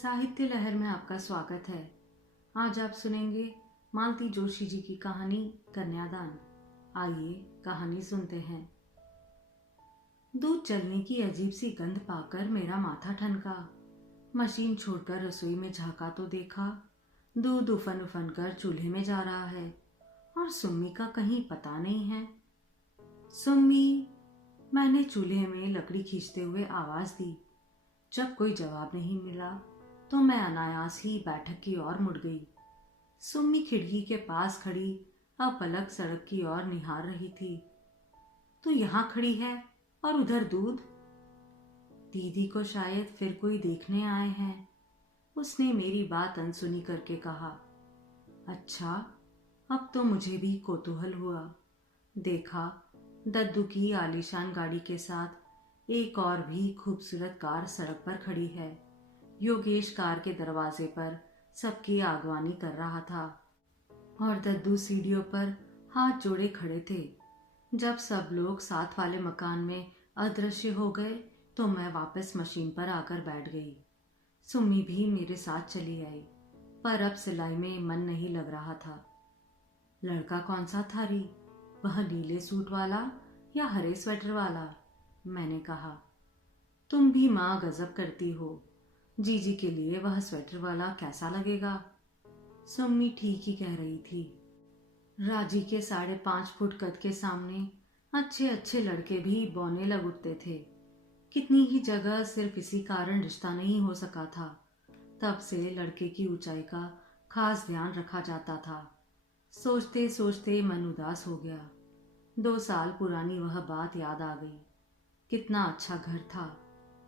साहित्य लहर में आपका स्वागत है। आज आप सुनेंगे मालती जोशी जी की कहानी कन्यादान। आइए कहानी सुनते हैं। दूध चलने की अजीब सी गंध पाकर मेरा माथा ठनका। मशीन छोड़कर रसोई में झांका तो देखा दूध उफन उफन कर चूल्हे में जा रहा है और सुम्मी का कहीं पता नहीं है। सुम्मी, मैंने चूल्हे में लकड़ी खींचते हुए आवाज दी। जब कोई जवाब नहीं मिला तो मैं अनायास ही बैठक की ओर मुड़ गई। सुम्मी खिड़की के पास खड़ी अपलक सड़क की ओर निहार रही थी। तो यहाँ खड़ी है और उधर दूध। दीदी को शायद फिर कोई देखने आए हैं, उसने मेरी बात अनसुनी करके कहा। अच्छा, अब तो मुझे भी कौतूहल हुआ। देखा दद्दू की आलीशान गाड़ी के साथ एक और भी खूबसूरत कार सड़क पर खड़ी है। योगेश कार के दरवाजे पर सबकी आगवानी कर रहा था और दद्दू सीढ़ियों पर हाथ जोड़े खड़े थे। जब सब लोग साथ वाले मकान में अदृश्य हो गए तो मैं वापस मशीन पर आकर बैठ गई। सुम्मी भी मेरे साथ चली आई, पर अब सिलाई में मन नहीं लग रहा था। लड़का कौन सा था री? वह नीले सूट वाला या हरे स्वेटर वाला? मैंने कहा। तुम भी माँ गजब करती हो। जीजी के लिए वह स्वेटर वाला कैसा लगेगा? सुम्मी ठीक ही कह रही थी। राजी के 5.5 फुट कद के सामने अच्छे अच्छे लड़के भी बौने लग उठते थे। कितनी ही जगह सिर्फ इसी कारण रिश्ता नहीं हो सका था। तब से लड़के की ऊंचाई का खास ध्यान रखा जाता था। सोचते सोचते मन उदास हो गया। 2 साल पुरानी वह बात याद आ गई। कितना अच्छा घर था।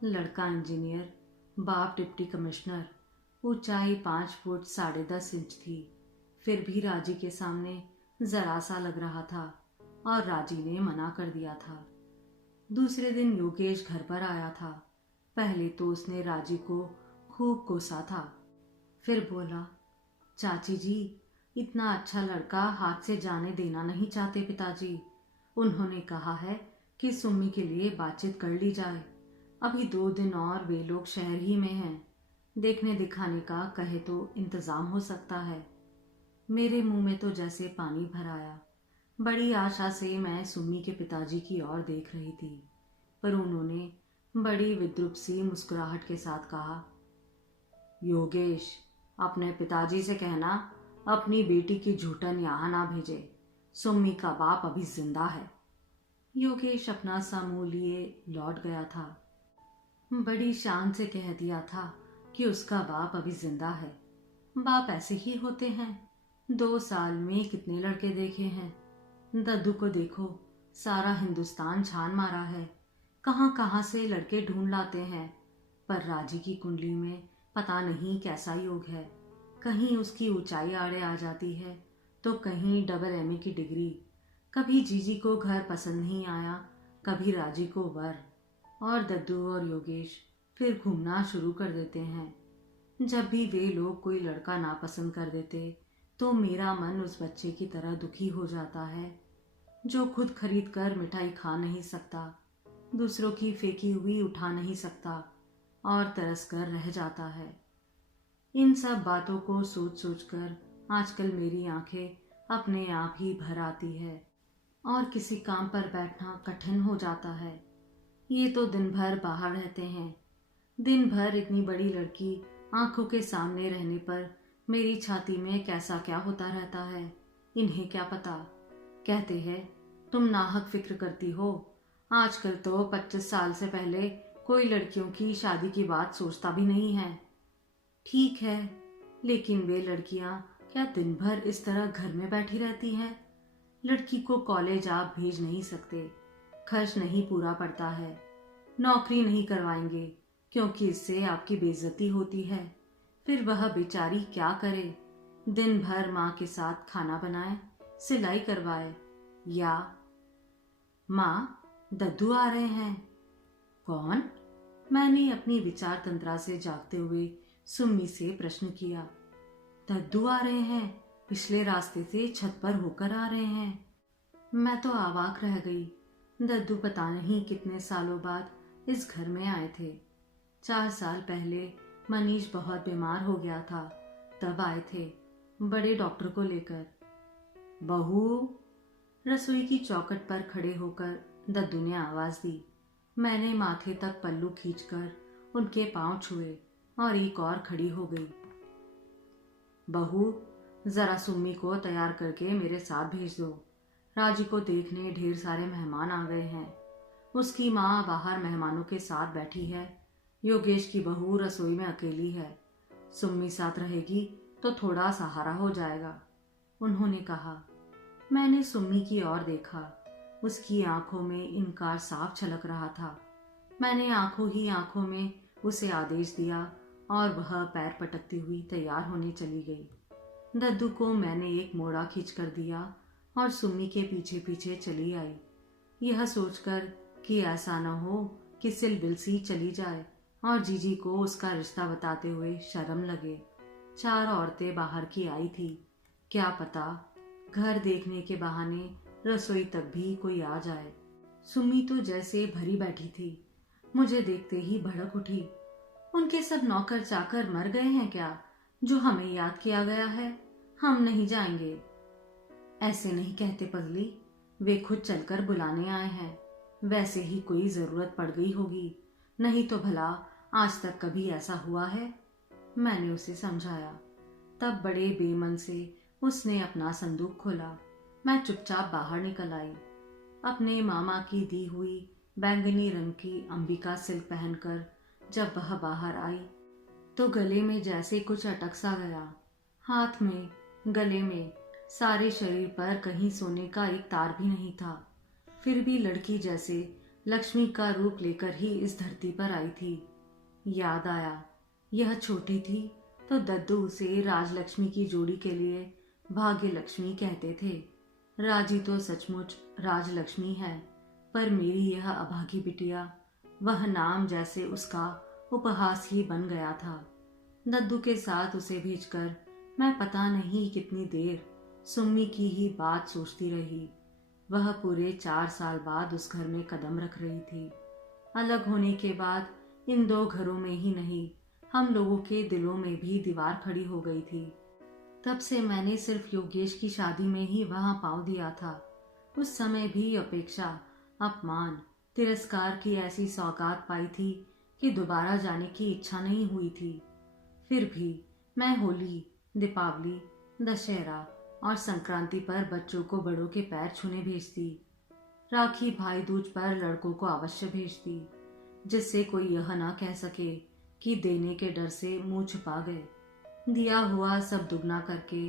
लड़का इंजीनियर, बाप डिप्टी कमिश्नर। ऊंचाई 5 फुट 10.5 इंच थी। फिर भी राजी के सामने जरा सा लग रहा था और राजी ने मना कर दिया था। दूसरे दिन योगेश घर पर आया था। पहले तो उसने राजी को खूब कोसा था। फिर बोला, चाची जी, इतना अच्छा लड़का हाथ से जाने देना नहीं चाहते पिताजी। उन्होंने कहा है कि सुम्मी के लिए बातचीत कर ली जाए। अभी 2 दिन और वे लोग शहर ही में हैं। देखने दिखाने का कहे तो इंतजाम हो सकता है। मेरे मुंह में तो जैसे पानी भर आया। बड़ी आशा से मैं सुम्मी के पिताजी की ओर देख रही थी, पर उन्होंने बड़ी विद्रूप सी मुस्कुराहट के साथ कहा, योगेश, अपने पिताजी से कहना अपनी बेटी की झूठन यहाँ ना भेजे। सुम्मी का बाप अभी जिंदा है। योगेश अपना सा मुंह लिए लौट गया था। बड़ी शान से कह दिया था कि उसका बाप अभी जिंदा है। बाप ऐसे ही होते हैं। 2 साल में कितने लड़के देखे हैं। दद्दू को देखो, सारा हिंदुस्तान छान मारा है। कहाँ कहाँ से लड़के ढूंढ लाते हैं। पर राजी की कुंडली में पता नहीं कैसा योग है। कहीं उसकी ऊंचाई आड़े आ जाती है तो कहीं डबल एमए की डिग्री। कभी जीजी को घर पसंद नहीं आया, कभी राजी को वर। और दद्दू और योगेश फिर घूमना शुरू कर देते हैं। जब भी वे लोग कोई लड़का नापसंद कर देते तो मेरा मन उस बच्चे की तरह दुखी हो जाता है जो खुद खरीद कर मिठाई खा नहीं सकता, दूसरों की फेंकी हुई उठा नहीं सकता और तरस कर रह जाता है। इन सब बातों को सोच सोच कर आजकल मेरी आंखें अपने आप ही भर आती है और किसी काम पर बैठना कठिन हो जाता है। ये तो दिन भर बाहर रहते हैं। दिन भर इतनी बड़ी लड़की आंखों के सामने रहने पर मेरी छाती में कैसा क्या होता रहता है, इन्हें क्या पता। कहते हैं तुम नाहक फिक्र करती हो। आजकल तो 25 साल से पहले कोई लड़कियों की शादी की बात सोचता भी नहीं है। ठीक है, लेकिन वे लड़कियां क्या दिन भर इस तरह घर में बैठी रहती हैं? लड़की को कॉलेज आप भेज नहीं सकते, खर्च नहीं पूरा पड़ता है। नौकरी नहीं करवाएंगे क्योंकि इससे आपकी बेइज्जती होती है। फिर वह बेचारी क्या करे? दिन भर माँ के साथ खाना बनाए, सिलाई करवाए, या माँ, दद्दू आ रहे हैं। कौन? मैंने अपनी विचार तंत्रा से जागते हुए सुम्मी से प्रश्न किया। दद्दू आ रहे हैं, पिछले रास्ते से छत पर होकर आ रहे हैं। मैं तो अवाक रह गई। दद्दू पता नहीं कितने सालों बाद इस घर में आए थे। 4 साल पहले मनीष बहुत बीमार हो गया था, तब आए थे बड़े डॉक्टर को लेकर। बहू, रसोई की चौखट पर खड़े होकर दद्दू ने आवाज दी। मैंने माथे तक पल्लू खींचकर उनके पांव छुए और एक और खड़ी हो गई। बहू, जरा सुम्मी को तैयार करके मेरे साथ भेज दो। राजी को देखने ढेर सारे मेहमान आ गए हैं। उसकी माँ बाहर मेहमानों के साथ बैठी है। योगेश की बहू रसोई में अकेली है। सुम्मी साथ रहेगी तो थोड़ा सहारा हो जाएगा, उन्होंने कहा। मैंने सुम्मी की ओर देखा। उसकी आंखों में इनकार साफ छलक रहा था। मैंने आंखों ही आंखों में उसे आदेश दिया और वह पैर पटकती हुई तैयार होने चली गई। दद्दू को मैंने एक मोड़ा खींच कर दिया और सुम्मी के पीछे पीछे चली आई, यह सोचकर कि ऐसा न हो कि सिलबिल सी चली जाए और जीजी को उसका रिश्ता बताते हुए शर्म लगे। 4 औरतें बाहर की आई थी। क्या पता घर देखने के बहाने रसोई तक भी कोई आ जाए। सुम्मी तो जैसे भरी बैठी थी। मुझे देखते ही भड़क उठी। उनके सब नौकर चाकर मर गए हैं क्या, जो हमें याद किया गया है? हम नहीं जाएंगे। ऐसे नहीं कहते पगली, वे खुद चलकर बुलाने आए हैं। वैसे ही कोई जरूरत पड़ गई होगी, नहीं तो भला आज तक कभी ऐसा हुआ है? मैंने उसे समझाया। तब बड़े बेमन से उसने अपना संदूक खोला। मैं चुपचाप बाहर निकल आई। अपने मामा की दी हुई बैंगनी रंग की अंबिका सिल्क पहनकर जब वह बाहर आई तो गले में जैसे कुछ अटक सा गया। हाथ में, गले में, सारे शरीर पर कहीं सोने का एक तार भी नहीं था। फिर भी लड़की जैसे लक्ष्मी का रूप लेकर ही इस धरती पर आई थी। याद आया, यह छोटी थी तो दद्दू उसे राजलक्ष्मी की जोड़ी के लिए भाग्य लक्ष्मी कहते थे। राजी तो सचमुच राजलक्ष्मी है, पर मेरी यह अभागी बिटिया, वह नाम जैसे उसका उपहास ही बन गया था। दद्दू के साथ उसे भेजकर मैं पता नहीं कितनी देर सुम्मी की ही बात सोचती रही। वह पूरे 4 साल बाद उस घर में कदम रख रही थी। अलग होने के बाद इन 2 घरों में ही नहीं, हम लोगों के दिलों में भी दीवार खड़ी हो गई थी। तब से मैंने सिर्फ योगेश की शादी में ही वहां पांव दिया था। उस समय भी अपेक्षा, अपमान, तिरस्कार की ऐसी सौगात पाई थी कि दोबारा जाने की इच्छा नहीं हुई थी। फिर भी मैं होली, दीपावली, दशहरा और संक्रांति पर बच्चों को बड़ों के पैर छूने भेजती। राखी भाई दूज पर लड़कों को अवश्य भेजती, जिससे कोई यह ना कह सके कि देने के डर से मुंह छुपा गए। दिया हुआ सब दुगना करके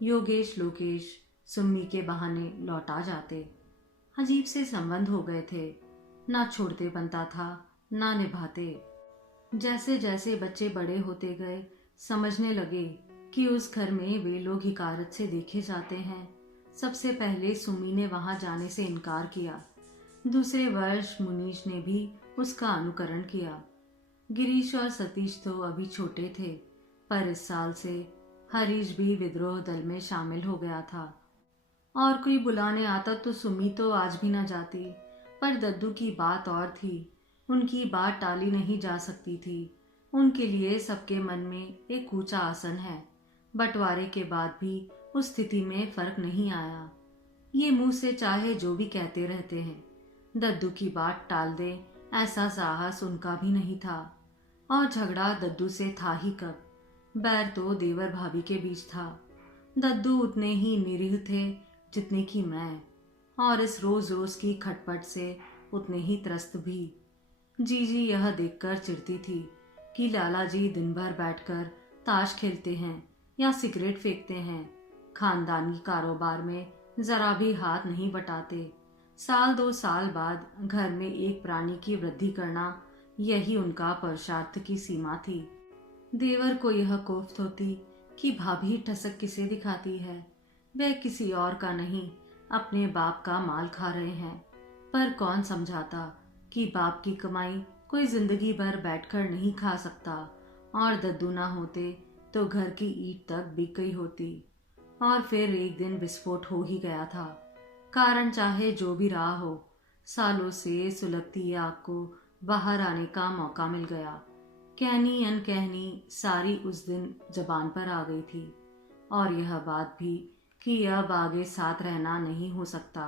योगेश लोकेश सुम्मी के बहाने लौटा जाते। अजीब से संबंध हो गए थे, ना छोड़ते बनता था ना निभाते। जैसे जैसे बच्चे बड़े होते गए समझने लगे कि उस घर में वे लोग हिकारत से देखे जाते हैं। सबसे पहले सुम्मी ने वहां जाने से इनकार किया। दूसरे वर्ष मुनीश ने भी उसका अनुकरण किया। गिरीश और सतीश तो अभी छोटे थे, पर इस साल से हरीश भी विद्रोह दल में शामिल हो गया था। और कोई बुलाने आता तो सुम्मी तो आज भी न जाती, पर दद्दू की बात और थी। उनकी बात टाली नहीं जा सकती थी। उनके लिए सबके मन में एक ऊंचा आसन है। बंटवारे के बाद भी उस स्थिति में फर्क नहीं आया। ये मुंह से चाहे जो भी कहते रहते हैं, दद्दू की बात टाल दे ऐसा साहस उनका भी नहीं था। और झगड़ा दद्दू से था ही कब, बैर तो देवर भाभी के बीच था। दद्दू उतने ही निरीह थे जितने कि मैं, और इस रोज रोज की खटपट से उतने ही त्रस्त भी। जीजी यह देखकर चिढ़ती थी कि लाला जी दिन भर बैठकर ताश खेलते हैं या सिगरेट फेंकते हैं, खानदानी कारोबार में जरा भी हाथ नहीं बटाते। साल 2 साल बाद घर में एक प्राणी की वृद्धि करना, यही उनका पुरुषार्थ की सीमा थी। देवर को यह कोफ्त होती कि भाभी ठसक किसे दिखाती है, वह किसी और का नहीं अपने बाप का माल खा रहे हैं। पर कौन समझाता कि बाप की कमाई कोई जिंदगी भर बैठकर नहीं खा सकता, और दद्दू ना होते तो घर की ईंट तक बिक गई होती। और फिर एक दिन विस्फोट हो ही गया था। कारण चाहे जो भी रहा हो, सालों से सुलगती आग को बाहर आने का मौका मिल गया। कहनी अनकहनी सारी उस दिन जबान पर आ गई थी, और यह बात भी कि अब आगे साथ रहना नहीं हो सकता।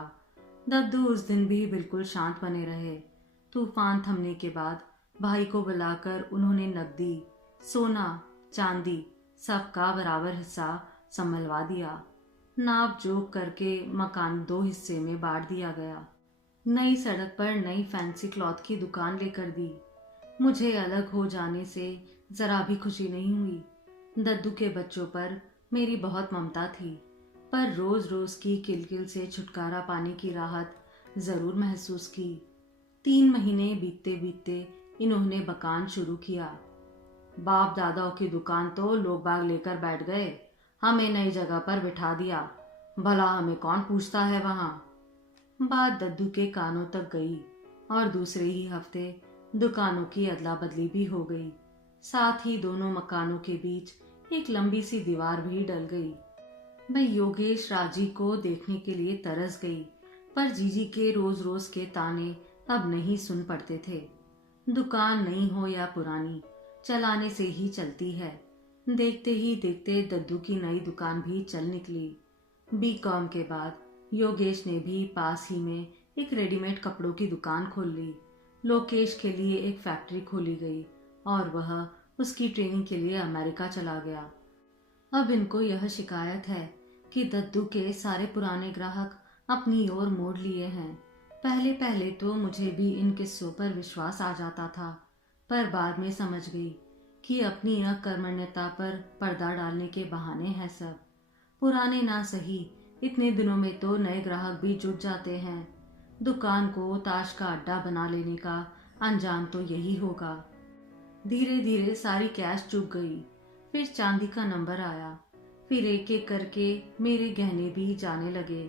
दद्दू उस दिन भी बिल्कुल शांत बने रहे। तूफान थमने के बाद भाई को बुलाकर उन्होंने नकदी, सोना, चांदी सबका बराबर हिस्सा संभलवा दिया। नाप जोख करके मकान 2 हिस्से में बांट दिया गया। नई सड़क पर नई फैंसी क्लॉथ की दुकान लेकर दी। मुझे अलग हो जाने से जरा भी खुशी नहीं हुई। दद्दू के बच्चों पर मेरी बहुत ममता थी, पर रोज रोज की किलकिल से छुटकारा पाने की राहत जरूर महसूस की। 3 महीने बीतते बीतते इन्होंने मकान शुरू किया। बाप दादाओं की दुकान तो लोग बाग लेकर बैठ गए, हमें नई जगह पर बिठा दिया। भला हमें कौन पूछता है वहां। बात दद्दू के कानों तक गई और दूसरे ही हफ्ते दुकानों की अदला बदली भी हो गई। साथ ही दोनों मकानों के बीच एक लंबी सी दीवार भी डल गई। मैं योगेश राजी को देखने के लिए तरस गई, पर जीजी के रोज रोज के ताने अब नहीं सुन पड़ते थे। दुकान नई हो या पुरानी, चलाने से ही चलती है। देखते ही देखते दद्दू की नई दुकान भी चल निकली। बीकॉम के बाद योगेश ने भी पास ही में एक रेडीमेड कपड़ों की दुकान खोल ली। लोकेश के लिए एक फैक्ट्री खोली गई और वह उसकी ट्रेनिंग के लिए अमेरिका चला गया। अब इनको यह शिकायत है कि दद्दू के सारे पुराने ग्राहक अपनी ओर मोड़ लिए हैं। पहले पहले तो मुझे भी इन किस्सों पर विश्वास आ जाता था, पर बाद में समझ गई कि अपनी अकर्मण्यता पर पर्दा डालने के बहाने हैं सब। पुराने ना सही, इतने दिनों में तो नए ग्राहक भी जुट जाते हैं। दुकान को ताश का अड्डा बना लेने का अंजाम तो यही होगा। धीरे धीरे सारी कैश चुक गई। फिर चांदी का नंबर आया। फिर एक एक करके मेरे गहने भी जाने लगे।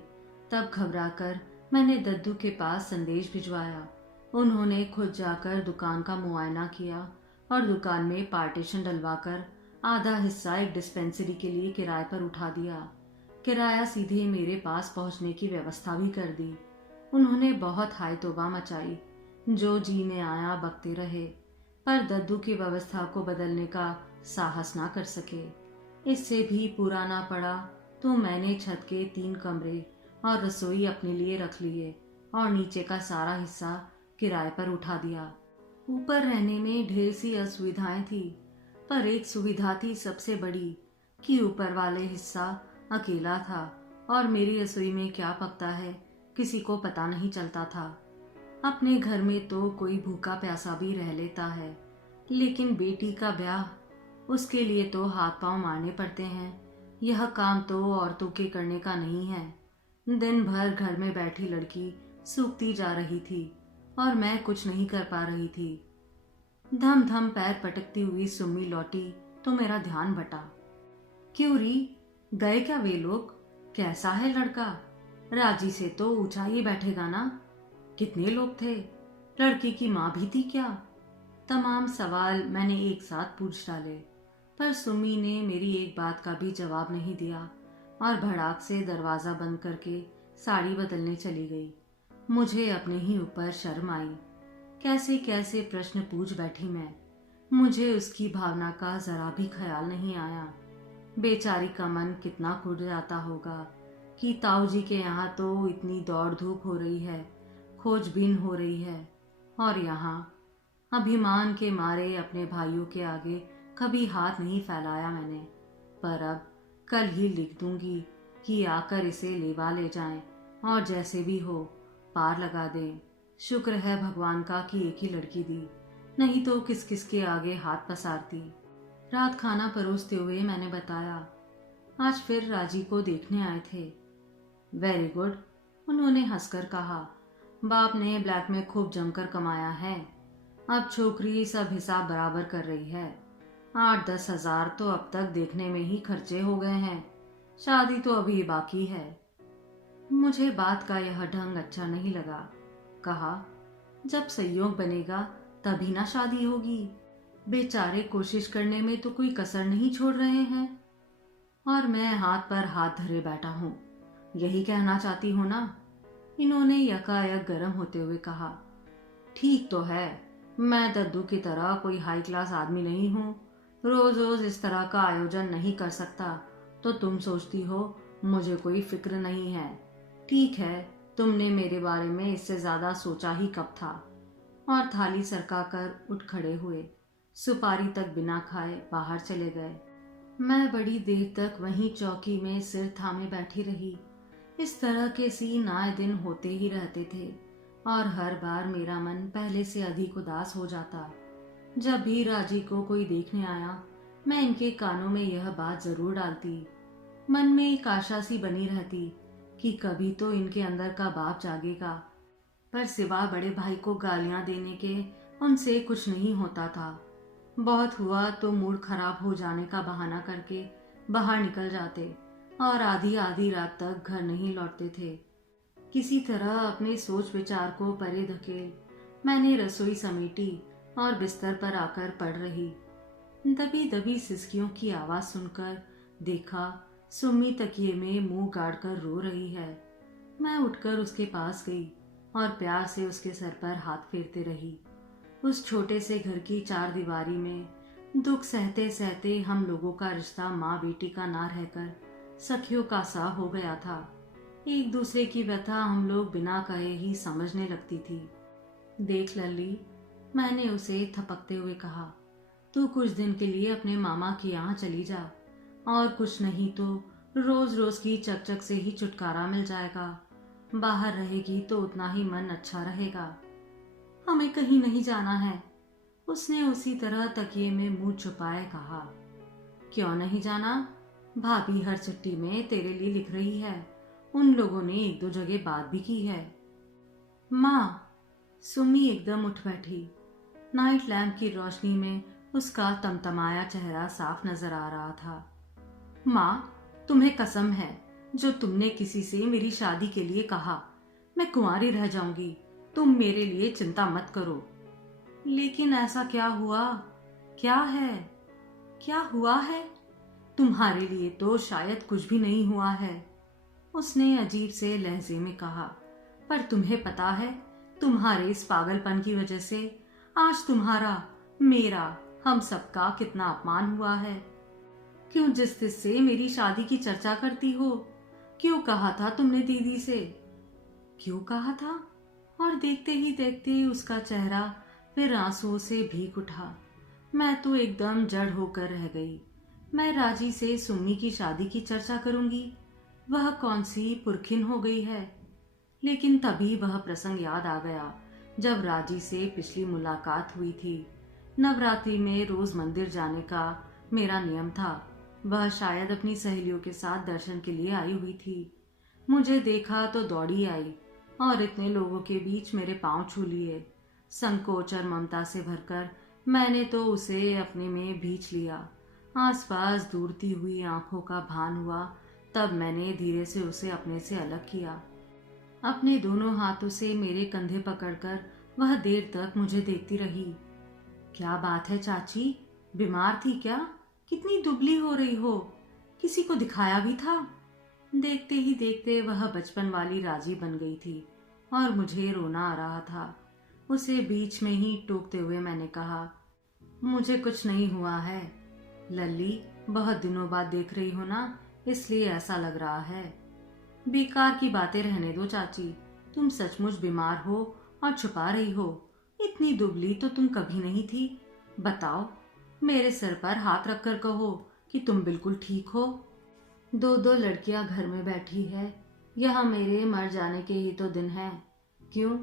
तब घबराकर मैंने दद्दू के पास संदेश भिजवाया। उन्होंने खुद जाकर दुकान का मुआयना किया और दुकान में पार्टीशन डलवाकर आधा हिस्सा एक डिस्पेंसरी के लिए किराए पर उठा दिया। किराया सीधे मेरे पास पहुंचने की व्यवस्था भी कर दी। उन्होंने बहुत हाय तौबा मचाई। जो जी में आया बकते रहे, पर दद्दू की व्यवस्था को बदलने का साहस ना कर सके। इससे भी पूरा ना पड़ा तो मैंने छत के 3 कमरे और रसोई अपने लिए रख लिए और नीचे का सारा हिस्सा किराए पर उठा दिया। ऊपर रहने में ढेर सी असुविधाएं थी, पर एक सुविधा थी सबसे बड़ी कि ऊपर वाले हिस्सा अकेला था और मेरी रसोई में क्या पकता है किसी को पता नहीं चलता था। अपने घर में तो कोई भूखा प्यासा भी रह लेता है, लेकिन बेटी का ब्याह, उसके लिए तो हाथ पांव मारने पड़ते हैं। यह काम तो औरतों के करने का नहीं है। दिन भर घर में बैठी लड़की सूखती जा रही थी और मैं कुछ नहीं कर पा रही थी। धम धम पैर पटकती हुई सुम्मी लौटी तो मेरा ध्यान बटा। क्यों री, गए क्या वे लोग? कैसा है लड़का? राजी से तो ऊंचा ही बैठेगा ना? कितने लोग थे? लड़की की माँ भी थी क्या? तमाम सवाल मैंने एक साथ पूछ डाले, पर सुमी ने मेरी एक बात का भी जवाब नहीं दिया और भड़ाक से दरवाजा बंद करके साड़ी बदलने चली गई। मुझे अपने ही ऊपर शर्म आई। कैसे कैसे प्रश्न पूछ बैठी मैं। मुझे उसकी भावना का जरा भी ख्याल नहीं आया। बेचारी का मन कितना खुद जाता होगा कि ताऊ जी के यहाँ तो इतनी दौड़ धूप हो रही है, खोजबीन हो रही है, और यहाँ अभिमान के मारे अपने भाइयों के आगे कभी हाथ नहीं फैलाया मैंने। पर अब कल ही लिख दूंगी कि आकर इसे लेवा ले जाएं और जैसे भी हो पार लगा दें। शुक्र है भगवान का कि एक ही लड़की दी, नहीं तो किस किस के आगे हाथ पसारती। रात खाना परोसते हुए मैंने बताया, आज फिर राजी को देखने आए थे। वेरी गुड, उन्होंने हंसकर कहा। बाप ने ब्लैक में खूब जमकर कमाया है। अब छोकरी सब हिसाब बराबर कर रही है। 8-10 हजार तो अब तक देखने में ही खर्चे हो गए हैं। शादी तो अभी बाकी है। मुझे बात का यह ढंग अच्छा नहीं लगा। कहा, जब संयोग बनेगा तभी ना शादी होगी। बेचारे कोशिश करने में तो कोई कसर नहीं छोड़ रहे हैं, और मैं हाथ पर हाथ धरे बैठा हूँ। यही कहना चाहती हो ना? इन्होंने यकायक गर्म होते हुए कहा। ठीक तो है, मैं दद्दू की तरह कोई हाई क्लास आदमी नहीं हूँ, रोज रोज इस तरह का आयोजन नहीं कर सकता। तो तुम सोचती हो मुझे कोई फिक्र नहीं है। ठीक है, तुमने मेरे बारे में इससे ज्यादा सोचा ही कब था। और थाली सरका कर उठ खड़े हुए, सुपारी तक बिना खाए बाहर चले गए। मैं बड़ी देर तक वहीं चौकी में सिर थामे बैठी रही। इस तरह के सीन आए दिन होते ही रहते थे और हर बार मेरा मन पहले से अधिक उदास हो जाता। जब भी राजी को कोई देखने आया, मैं इनके कानों में यह बात जरूर डालती। मन में एक आशा सी बनी रहती कि कभी तो इनके अंदर का बाप जागेगा। पर सिवा बड़े भाई को गालियां देने के उनसे कुछ नहीं होता था। बहुत हुआ तो मूड खराब हो जाने का बहाना करके बाहर निकल जाते और आधी आधी रात तक घर नहीं लौटते थे। किसी तरह अपने सोच विचार को परे धकेल मैंने रसोई समेटी और बिस्तर पर आकर पड़ रही। दबी दबी सिसकियों की आवाज सुनकर देखा सुम्मी तकिए में मुंह गाड़कर रो रही है। मैं उठकर उसके पास गई और प्यार से उसके सर पर हाथ फेरते रही। उस छोटे से घर की चार दीवारी में दुख सहते सहते हम लोगों का रिश्ता माँ बेटी का ना रहकर सखियों का सा हो गया था। एक दूसरे की व्यथा हम लोग बिना कहे ही समझने लगती थी। देख लल्ली, मैंने उसे थपकते हुए कहा, तू कुछ दिन के लिए अपने मामा के यहाँ चली जा, और कुछ नहीं तो रोज रोज की चकचक से ही छुटकारा मिल जाएगा। बाहर रहेगी तो उतना ही मन अच्छा रहेगा। हमें कहीं नहीं जाना है, उसने उसी तरह तकिए में मुंह छुपाए कहा। क्यों नहीं जाना? भाभी हर चिट्ठी में तेरे लिए लिख रही है। उन लोगों ने एक दो जगह बात भी की है। माँ, सुमी एकदम उठ बैठी। नाइट लैम्प की रोशनी में उसका तमतमाया चेहरा साफ नजर आ रहा था। माँ, तुम्हें कसम है, जो तुमने किसी से मेरी शादी के लिए कहा, मैं कुंवारी रह जाऊंगी। तुम मेरे लिए चिंता मत करो। लेकिन ऐसा क्या हुआ? क्या है? क्या हुआ है? तुम्हारे लिए तो शायद कुछ भी नहीं हुआ है, उसने अजीब से लहजे में कहा। पर तुम्हें पता है, तुम्हारे इस पागलपन की वजह से आज तुम्हारा, मेरा, हम सबका कितना अपमान हुआ है। क्यों जिस से मेरी शादी की चर्चा करती हो? क्यों कहा था तुमने दीदी से? क्यों कहा था? और देखते ही देखते उसका चेहरा फिर आंसुओं से भीग उठा। मैं तो एकदम जड़ होकर रह गई। मैं राजी से सुम्मी की शादी की चर्चा करूंगी? वह कौन सी पुरखिन हो गई है? लेकिन तभी वह प्रसंग याद आ गया जब राजी से पिछली मुलाकात हुई थी। नवरात्रि में रोज मंदिर जाने का मेरा नियम था। वह शायद अपनी सहेलियों के साथ दर्शन के लिए आई हुई थी। मुझे देखा तो दौड़ी आई और इतने लोगों के बीच मेरे पांव छू लिए। संकोच और ममता से भरकर मैंने तो उसे अपने में भींच लिया। आसपास दूरती हुई आंखों का भान हुआ, तब मैंने धीरे से उसे अपने से अलग किया। अपने दोनों हाथों से मेरे कंधे पकड़कर वह देर तक मुझे देखती रही। क्या बात है चाची, बीमार थी क्या? कितनी दुबली हो रही हो, किसी को दिखाया भी था? देखते ही देखते वह बचपन वाली राजी बन गई थी और मुझे रोना आ रहा था। उसे बीच में ही टोकते हुए मैंने कहा, मुझे कुछ नहीं हुआ है लल्ली, बहुत दिनों बाद देख रही हो ना, इसलिए ऐसा लग रहा है। बेकार की बातें रहने दो चाची, तुम सचमुच बीमार हो और छुपा रही हो। इतनी दुबली तो तुम कभी नहीं थी। बताओ, मेरे सर पर हाथ रखकर कहो कि तुम बिल्कुल ठीक हो। दो दो लड़कियां घर में बैठी है, यह मेरे मर जाने के ही तो दिन है। क्यों?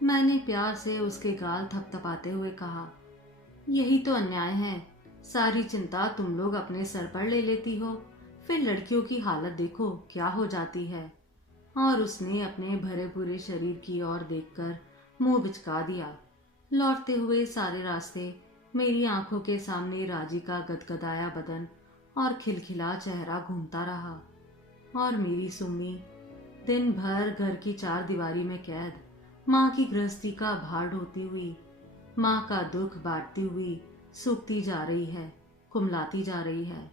मैंने प्यार से उसके गाल थपथपाते हुए कहा। यही तो अन्याय है, सारी चिंता तुम लोग अपने सर पर ले लेती हो, फिर लड़कियों की हालत देखो क्या हो जाती है। और उसने अपने भरे पूरे शरीर की ओर देखकर मुंह बिचका दिया। लौटते हुए सारे रास्ते मेरी आंखों के सामने राजी का गदगदाया बदन और खिलखिला चेहरा घूमता रहा। और मेरी सुम्मी दिन भर घर की चार दीवारी में कैद, माँ की गृहस्थी का भार ढोती हुई, माँ का दुख बांटती हुई सूखती जा रही है, कुमलाती जा रही है।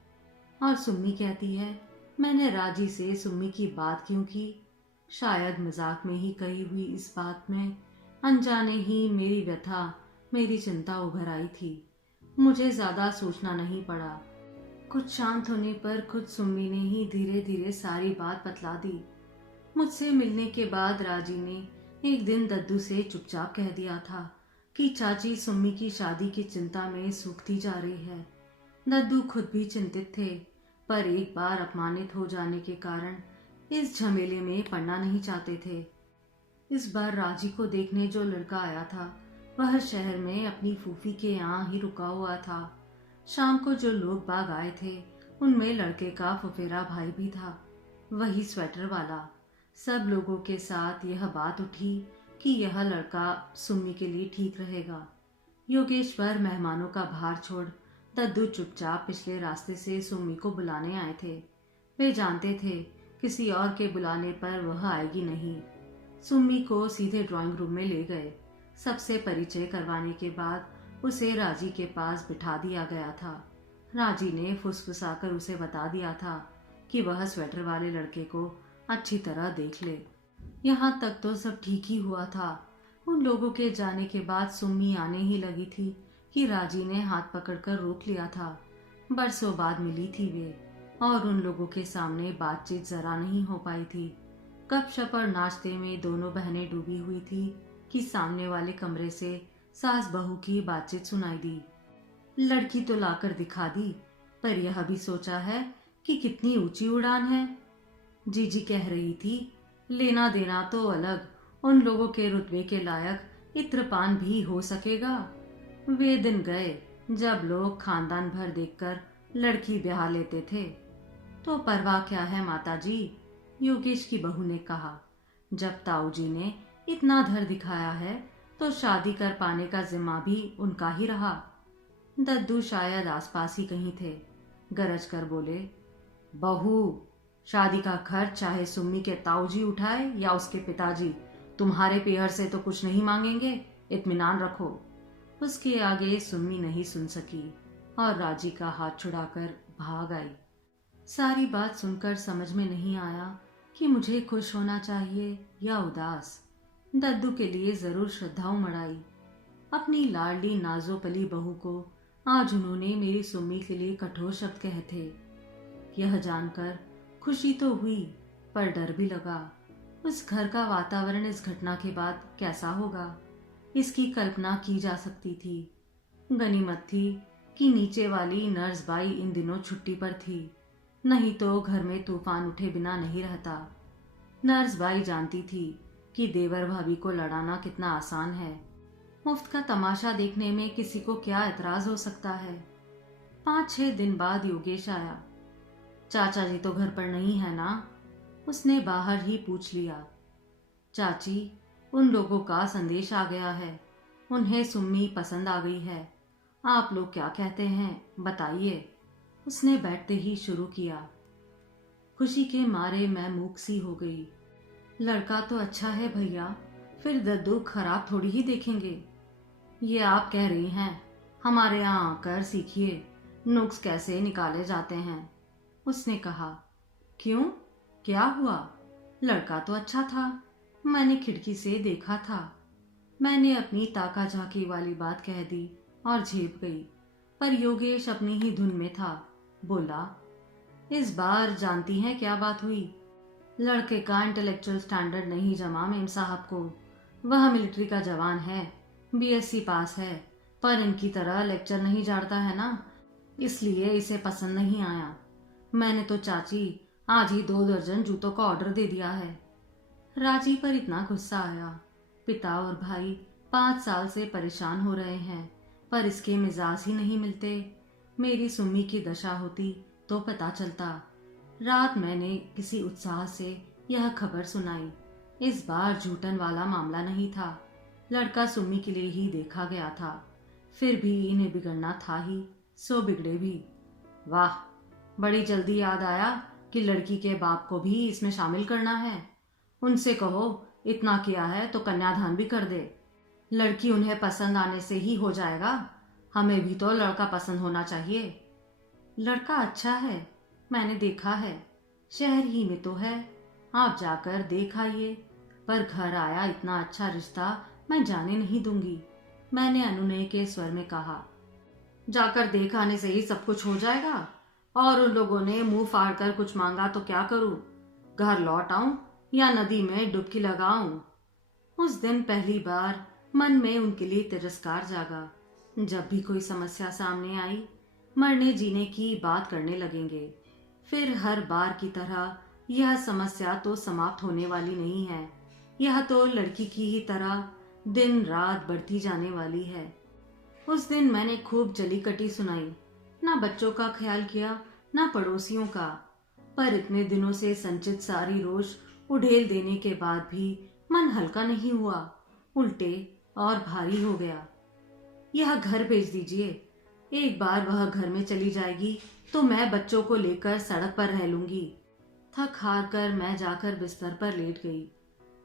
और सुम्मी कहती है, मैंने राजी से सुम्मी की बात क्यों की? शायद मजाक में ही कही हुई इस बात में अनजाने ही मेरी व्यथा मेरी चिंता उभर आई थी। मुझे ज्यादा सोचना नहीं पड़ा। कुछ शांत होने पर खुद सुम्मी ने ही धीरे धीरे सारी बात बतला दी। मुझसे मिलने के बाद राजी ने एक दिन दद्दू से चुपचाप कह दिया था कि चाची सुम्मी की शादी की चिंता में सूखती जा रही है। दद्दू खुद भी चिंतित थे, पर एक बार अपमानित हो जाने के कारण इस झमेले में पड़ना नहीं चाहते थे। इस बार राजी को देखने जो लड़का आया था वह शहर में अपनी फूफी के यहाँ ही रुका हुआ था। शाम को जो लोग बाग आए थे उनमें लड़के का फुफेरा भाई भी था, वही स्वेटर वाला। सब लोगों के साथ यह बात उठी कि यह लड़का सुम्मी के लिए ठीक रहेगा। योगेश्वर मेहमानों का भार छोड़ दद्दू चुपचाप पिछले रास्ते से सुम्मी को बुलाने आए थे। वे जानते थे किसी और के बुलाने पर वह आएगी नहीं। सुम्मी को सीधे ड्राइंग रूम में ले गए। सबसे परिचय करवाने के बाद उसे राजी के पास बिठा दिया गया था। राजी ने फुसफुसाकर उसे बता दिया था कि वह स्वेटर वाले लड़के को अच्छी तरह देख ले। यहाँ तक तो सब ठीक ही हुआ था। उन लोगों के जाने के बाद सुम्मी आने ही लगी थी कि राजी ने हाथ पकड़कर रोक लिया था। बरसों बाद मिली थी वे, और उन लोगों के सामने बातचीत जरा नहीं हो पाई थी। गपशप और नाश्ते में दोनों बहनें डूबी हुई थी कि सामने वाले कमरे से सास बहू की बातचीत सुनाई दी। लड़की तो लाकर दिखा दी, पर यह भी सोचा है कि कितनी ऊंची उड़ान है। जीजी कह रही थी, लेना देना तो अलग, उन लोगों के रुतबे के लायक इत्रपान भी हो सकेगा। वे दिन गए जब लोग खानदान भर देखकर लड़की ब्याह लेते थे। तो परवाह क्या है माताजी, योगेश की बहू ने कहा। जब ताऊजी ने इतना धर दिखाया है तो शादी कर पाने का जिम्मा भी उनका ही रहा। दद्दू शायद आसपास ही कहीं थे, गरज कर बोले, बहू, शादी का खर्च चाहे सुम्मी के ताऊजी उठाए या उसके पिताजी, तुम्हारे पेहर से तो कुछ नहीं मांगेंगे, इत्मीनान रखो। उसके आगे सुम्मी नहीं सुन सकी और राजी का हाथ छुड़ाकर भाग आई। सारी बात सुनकर समझ में नहीं आया कि मुझे खुश होना चाहिए या उदास। दद्दू के लिए जरूर श्रद्धा उमड़ आई। अपनी लाडली नाजोपली बहू को आज उन्होंने मेरी सुम्मी के लिए कठोर शब्द कहे थे। यह जानकर खुशी तो हुई, पर डर भी लगा। उस घर का वातावरण इस घटना के बाद कैसा होगा, इसकी कल्पना की जा सकती थी। गनीमत थी कि नीचे वाली नर्स बाई इन दिनों छुट्टी पर थी, नहीं तो घर में तूफान उठे बिना नहीं रहता। नर्स बाई जानती थी कि देवर भाभी को लड़ाना कितना आसान है। मुफ्त का तमाशा देखने में किसी को क्या एतराज हो सकता है। 5-6 दिन बाद योगेश आया। चाचा जी तो घर पर नहीं है ना? उसने बाहर ही पूछ लिया। चाची, उन लोगों का संदेश आ गया है, उन्हें सुम्मी पसंद आ गई है। आप लोग क्या कहते हैं बताइए, उसने बैठते ही शुरू किया। खुशी के मारे मैं मूक सी हो गई। लड़का तो अच्छा है भैया, फिर दद्दू खराब थोड़ी ही देखेंगे। ये आप कह रही हैं, हमारे यहाँ आकर सीखिए नुक्स कैसे निकाले जाते हैं, उसने कहा। क्यों, क्या हुआ? लड़का तो अच्छा था, मैंने खिड़की से देखा था। मैंने अपनी ताका झाकी वाली बात कह दी और झेप गई, पर योगेश अपनी ही धुन में था। बोला, इस बार जानती हैं क्या बात हुई? लड़के का इंटेलेक्चुअल स्टैंडर्ड नहीं जमा मेम साहब को। वह मिलिट्री का जवान है, बीएससी पास है, पर इनकी तरह लेक्चर नहीं झाड़ता है ना, इसलिए इसे पसंद नहीं आया। मैंने तो चाची आज ही 2 दर्जन जूतों का ऑर्डर दे दिया है। राजी पर इतना गुस्सा आया। पिता और भाई 5 साल से परेशान हो रहे हैं, पर इसके मिजाज ही नहीं मिलते। मेरी सुम्मी की दशा होती तो पता चलता। रात मैंने किसी उत्साह से यह खबर सुनाई। इस बार झूठन वाला मामला नहीं था, लड़का सुम्मी के लिए ही देखा गया था। फिर भी इन्हें बिगड़ना था ही, सो बिगड़े भी। वाह, बड़ी जल्दी याद आया कि लड़की के बाप को भी इसमें शामिल करना है। उनसे कहो इतना किया है तो कन्यादान भी कर दे। लड़की उन्हें पसंद आने से ही हो जाएगा, हमें भी तो लड़का पसंद होना चाहिए। लड़का अच्छा है, मैंने देखा है, शहर ही में तो है, आप जाकर देख आइए। पर घर आया इतना अच्छा रिश्ता मैं जाने नहीं दूंगी। मैंने अनुनय के स्वर में कहा। जाकर देख आने से ही सब कुछ हो जाएगा। और उन लोगों ने मुंह फाड़ कर कुछ मांगा तो क्या करूं? घर लौट आऊं या नदी में डुबकी लगाऊं? उस दिन पहली बार मन में उनके लिए तिरस्कार जागा। जब भी कोई समस्या सामने आई, मरने जीने की बात करने लगेंगे। फिर हर बार की तरह यह समस्या तो समाप्त होने वाली नहीं है। यह तो लड़की की ही तरह दिन रात बढ़ती जाने वाली है। उस दिन मैंने खूब जली कटी सुनाई। ना बच्चों का ख्याल किया, ना पड़ोसियों का। पर इतने दिनों से संचित सारी रोष उड़ेल देने के बाद भी मन हल्का नहीं हुआ, उल्टे और भारी हो गया। यह घर भेज दीजिए। एक बार वह घर में चली जाएगी तो मैं बच्चों को लेकर सड़क पर रह लूंगी। थक हार कर मैं जाकर बिस्तर पर लेट गई।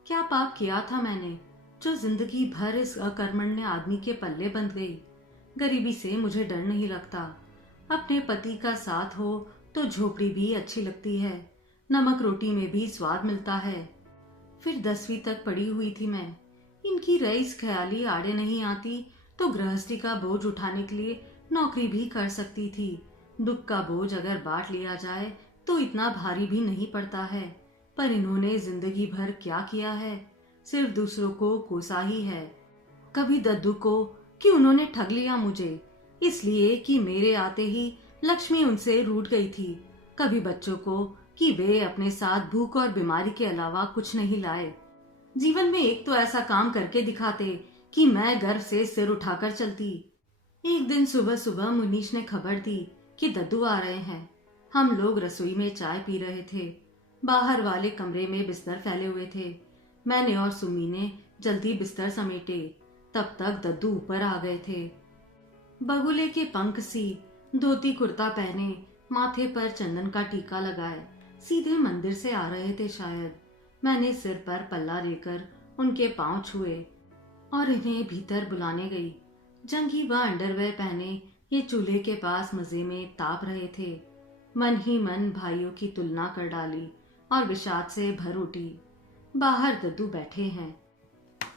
क्या पाप किया था मैंने, जो जिंदगी भर इस अकर्मण्य आदमी के पल्ले बंध गई। गरीबी से मुझे डर नहीं लगता। अपने पति का साथ हो तो झोपड़ी भी अच्छी लगती है। नमक रोटी में भी स्वाद मिलता है। फिर 10वीं तक पढ़ी हुई थी मैं। इनकी रईस ख्याली आड़े नहीं आती तो गृहस्थी का बोझ उठाने के लिए नौकरी भी कर सकती थी। दुख का बोझ अगर बांट लिया जाए तो इतना भारी भी नहीं पड़ता है। पर इन्होंने जिंदगी भर क्या किया है? सिर्फ दूसरों को कोसा ही है। कभी दद्दू को कि उन्होंने ठग लिया मुझे, इसलिए कि मेरे आते ही लक्ष्मी उनसे रूठ गई थी। कभी बच्चों को कि वे अपने साथ भूख और बीमारी के अलावा कुछ नहीं लाए। जीवन में एक तो ऐसा काम करके दिखाते कि मैं गर्व से सिर उठाकर चलती। एक दिन सुबह सुबह मुनीश ने खबर दी कि दद्दू आ रहे हैं। हम लोग रसोई में चाय पी रहे थे। बाहर वाले कमरे में बिस्तर फैले हुए थे। मैंने और सुमी ने जल्दी बिस्तर समेटे। तब तक दद्दू ऊपर आ गए थे। बगुले के पंख सी धोती कुर्ता पहने, माथे पर चंदन का टीका लगाए सीधे मंदिर से आ रहे थे शायद। मैंने सिर पर पल्ला लेकर उनके पांव छुए और इन्हें भीतर बुलाने गई। जंगी व अंडरवेयर पहने ये चूल्हे के पास मजे में ताप रहे थे। मन ही मन भाइयों की तुलना कर डाली और विषाद से भर उठी। बाहर दद्दू बैठे हैं।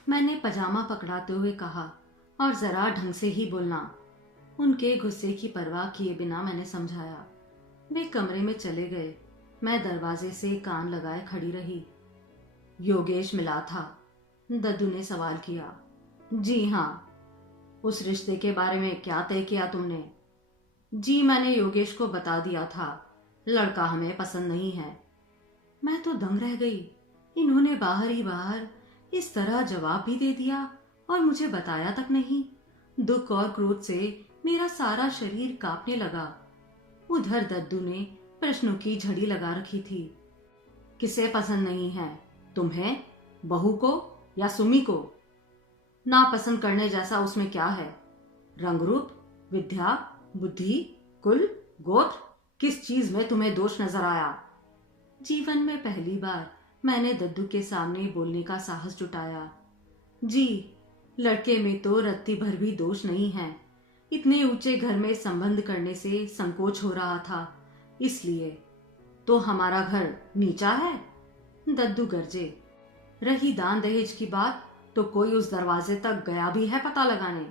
मैंने पजामा पकड़ाते हुए कहा, और जरा ढंग से ही बोलना। उनके गुस्से की परवाह किए बिना मैंने समझाया। वे कमरे में चले गए। मैं दरवाजे से कान लगाए खड़ी रही। योगेश मिला था? दद्दू ने सवाल किया। जी हाँ। उस रिश्ते के बारे में क्या तय किया तुमने? जी, मैंने योगेश को बता दिया था। लड़का हमें पसंद नहीं है। मैं तो दंग रह गई। इन्होंने बाहर ही बाहर इस तरह जवाब भी दे दिया और मुझे बताया तक नहीं। दुख और क्रोध से मेरा सारा शरीर कांपने लगा। उधर दद्दू ने प्रश्नों की झड़ी लगा रखी थी। किसे पसंद नहीं है? तुम्हें, बहू को या सुमी को? ना पसंद करने जैसा उसमें क्या है? रंग रूप, विद्या, बुद्धि, कुल, गोत्र, किस चीज में तुम्हें दोष नजर आया? जीवन में पहली बार मैंने दद्दू के सामने बोलने का साहस जुटाया। जी, लड़के में तो रत्ती भर भी दोष नहीं है। इतने ऊंचे घर में संबंध करने से संकोच हो रहा था, इसलिए। तो हमारा घर नीचा है? दद्दू गरजे। रही दान दहेज की बात, तो कोई उस दरवाजे तक गया भी है पता लगाने?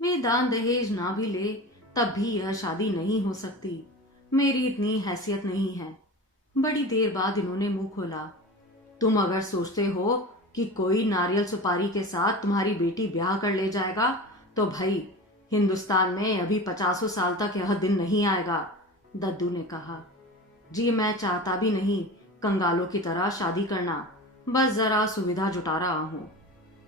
वे दान दहेज ना भी ले तब भी यह शादी नहीं हो सकती। मेरी इतनी हैसियत नहीं है। बड़ी देर बाद इन्होंने मुंह खोला। तुम अगर सोचते हो कि कोई नारियल सुपारी के साथ तुम्हारी बेटी ब्याह कर ले जाएगा तो भाई, हिंदुस्तान में अभी 50 साल तक यह दिन नहीं आएगा, दद्दू ने कहा। जी, मैं चाहता भी नहीं कंगालों की तरह शादी करना, बस जरा सुविधा जुटा रहा हूँ।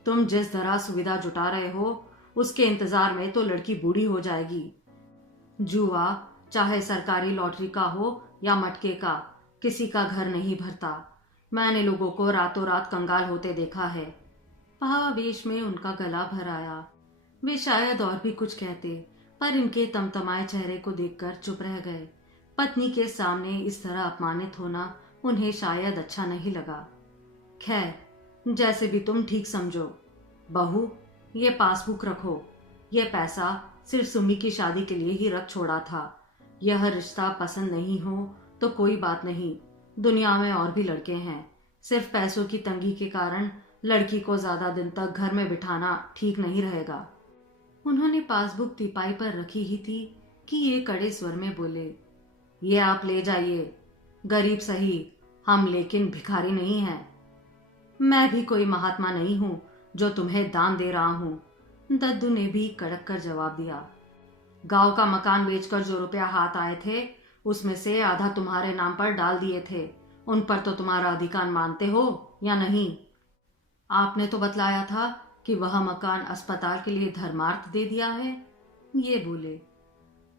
तुम जिस तरह सुविधा जुटा रहे हो उसके इंतजार में तो लड़की बूढ़ी हो जाएगी। जुआ, चाहे सरकारी लॉटरी का हो या मटके का, किसी का घर नहीं भरता। मैंने लोगों को रातों रात कंगाल होते देखा है। भावावेश में उनका गला भर आया। वे शायद और भी कुछ कहते, पर इनके तमतमाए चेहरे को देखकर चुप रह गए। पत्नी के सामने इस तरह अपमानित होना उन्हें शायद अच्छा नहीं लगा। खैर, जैसे भी तुम ठीक समझो। बहू, ये पासबुक रखो। ये पैसा सिर्फ सुमी की शादी के लिए ही रख छोड़ा था। यह रिश्ता पसंद नहीं हो तो कोई बात नहीं, दुनिया में और भी लड़के हैं। सिर्फ पैसों की तंगी के कारण लड़की को ज्यादा दिन तक घर में बिठाना ठीक नहीं रहेगा। उन्होंने पासबुक तिपाई पर रखी ही थी कि ये कड़े स्वर में बोले, ये आप ले जाइए। गरीब सही, हम लेकिन भिखारी नहीं हैं। मैं भी कोई महात्मा नहीं हूं जो तुम्हें दान दे रहा हूं। दद्दू ने भी कड़क कर जवाब दिया। गांव का मकान बेचकर जो रुपया हाथ आए थे उसमें से आधा तुम्हारे नाम पर डाल दिए थे। उन पर तो तुम्हारा अधिकार मानते हो या नहीं? आपने तो बतलाया था कि वह मकान अस्पताल के लिए धर्मार्थ दे दिया है, ये बोले।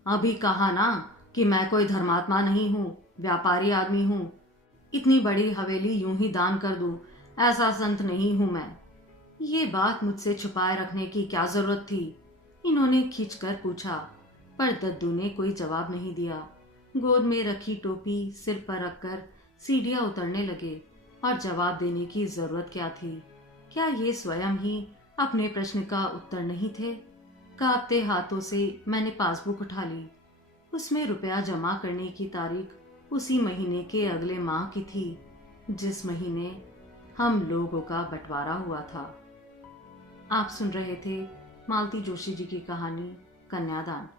अभी कहा ना कि मैं कोई धर्मात्मा नहीं हूं, व्यापारी आदमी हूं। इतनी बड़ी हवेली यूं ही दान कर दूं, ऐसा संत नहीं हूं मैं। ये बात मुझसे छुपाए रखने की क्या जरूरत थी? इन्होंने खींचकर पूछा, पर दद्दू ने कोई जवाब नहीं दिया। गोद में रखी टोपी सिर पर रखकर सीढ़ियां उतरने लगे और जवाब देने की जरूरत क्या थी? क्या ये स्वयं ही अपने प्रश्न का उत्तर नहीं थे? कांपते हाथों से मैंने पासबुक उठा ली। उसमें रुपया जमा करने की तारीख उसी महीने के अगले माह की थी जिस महीने हम लोगों का बंटवारा हुआ था। आप सुन रहे थे मालती जोशी जी की कहानी कन्यादान।